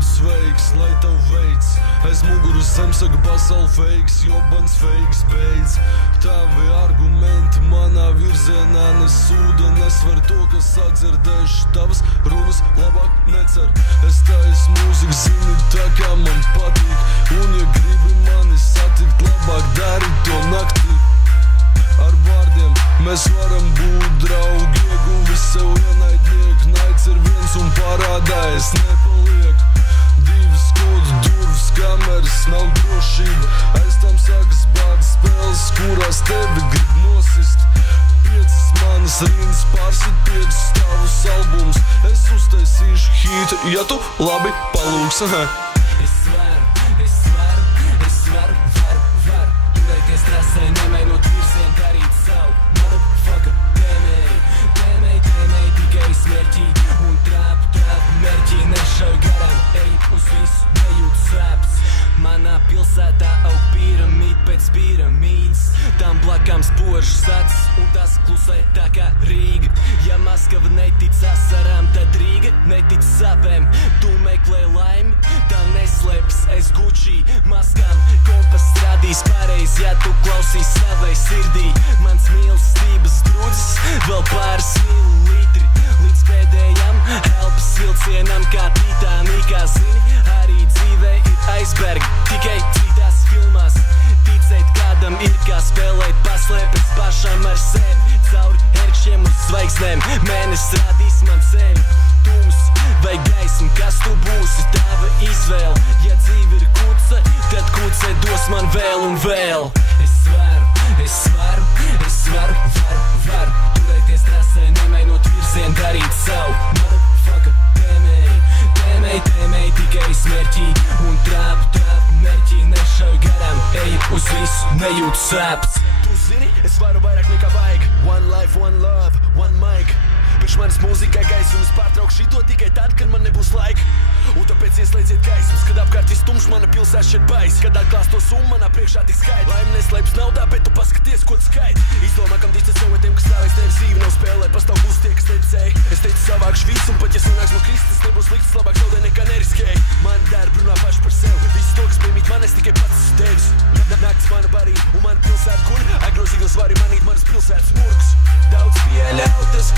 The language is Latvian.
vārdu sveiks, lai tev veids. Aiz muguras zem saka pasauli feiks, jo bans feiks beidz. Tavi argumenti manā virzienā nesūda, nesver to, kas atdzirdējuši tavas runas, labāk necer. Es taisu mūziku, zini, tā kā man patīk, un ja gribi mani satikt, labāk dari to naktī. Ar vārdiem mēs varam būt draugi, ieguvis sev ienaidnieku, naids ir viens un parādājies nepaliek. Divas kodu durvis, kameras, nav drošība, aiz tam sākas bāda spēles, kurās tevi grib nosist. Piecas manas rindas pārsit 5 stāvus albums, es uztaisīšu hītu, ja tu labi palūks. Varu turēties trasē, nemainot virzienu, darīt savu motherfucker tēmēji, tikai smērķī un trāpu mērķī, nešauj garām, ej uz visu, nejūt sāpes. Manā pilsētā aug piramīda pēc piramīdas, tam blakām spožs acis un tas klusē tā kā Rīga. Ja Maskava netic asarām, tad Rīga netic sapēm. Tu meklē laimi, tā neslēpjas aiz Gucci maskām. Kompas strādīs pareiz, ja tu klausīs savai sirdī. Mans mīlestības drudzis, vēl pāris mililitri līdz pēdējam elpas vilcienam, kā Titanikā. Zini, arī dzīvē ir aizbergi, tikai citās filmās. Ticēt kādam ir kā spēlēt paslēpes pašam ar sevi. Cauri ērkšķiem uz zvaigznēm mēnes rādīs man ceļu. Tums vai gaisma, kas tu būsi, tava izvēle. Ja dzīve ir kuce, tad kuce dos man vēl un vēl. Varu turēties trasē, nemainot virzienu, darīt savu motherfucker tēmēji, tikai smērķī un trāpu mērķī, nešauj garām, ej uz visu, nejūt sāpes. Tu zini, es varu vairāk nekā vajag. One life, one love, one mic. Priekš manis mūzikai gaismas pārtrauk šito tikai tad, kad man nebūs laika. Un tāpēc ieslēdziet gaismas, kad apkārt viss tumšs, mana pilsēta šeit bais. Kad atklās to summu, manā priekšā tik skaidri. Laime neslēpjas naudā, bet tu paskaties, ko tu skaidri. Izdomā, kam tic cilvēkiem, kas stāvēs tevi dzīvi nav spēlē. Pastāv būs tie, kas teicēja. Es teicu savākšu visu, un pat ja sanāks man kristis, nebūs likts, labāk zaudē nekā neriskēja. Man darbi runā paši par sevi. Visu to, kas piemīt man, es tikai pats uz tevis. Naktis mana barība, un mana pilsēta kuļ. Agrozīgi svari manīt manas pilsētas murgus. Daudz pieļautas